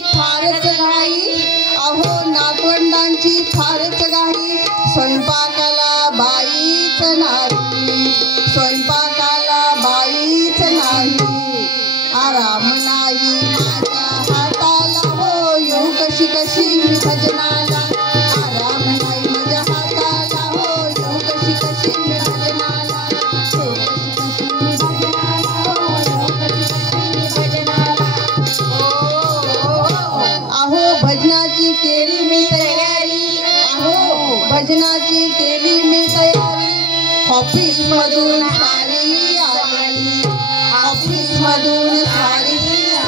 फारच घाई अहो नातवंडांची फारच घाई स्वयंपाकाला बाईच नाही स्वयंपाकाला बाईच नाही आराम नाही माझ्या हाताला हो येऊ कशी कशी मी भजनाला आराम नाही माझ्या हाताला हो येऊ कशी कशी मी भजनाला येऊ कशी कशी मी भजनाला हो येऊ कशी कशी मी भजनाला अहो भजनाची केली मी तयारी अहो भजनाची केली मी तयारी ऑफिस मधून सारी आली ऑफिस मधून सारी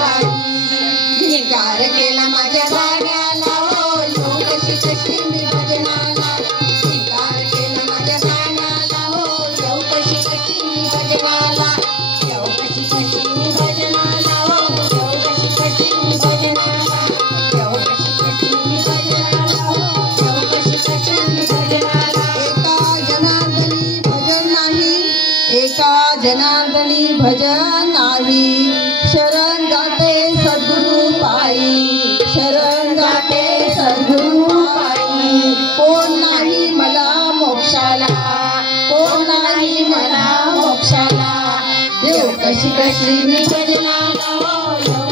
आली निकार केला माझ्या गाण्याला हो येऊ कशी कशी मी भजनाला निकार केला माझ्या गाण्याला हो येऊ कशी कशी मी भजनाला येऊ कशी कशी मी भजनाला हो येऊ कशी कशी मी भजनाला येऊ कशी कशी मी भजनाला हो येऊ कशी कशी मी भजनाला एका जनार्दनी भजन नाही शरण जाते सद्गुरु पायी शरण जाते सद्गुरु पायी कोण नाही मला मोक्षाला कोण नाही मला मोक्षाला येऊ कशी कशी मी भजनाला हो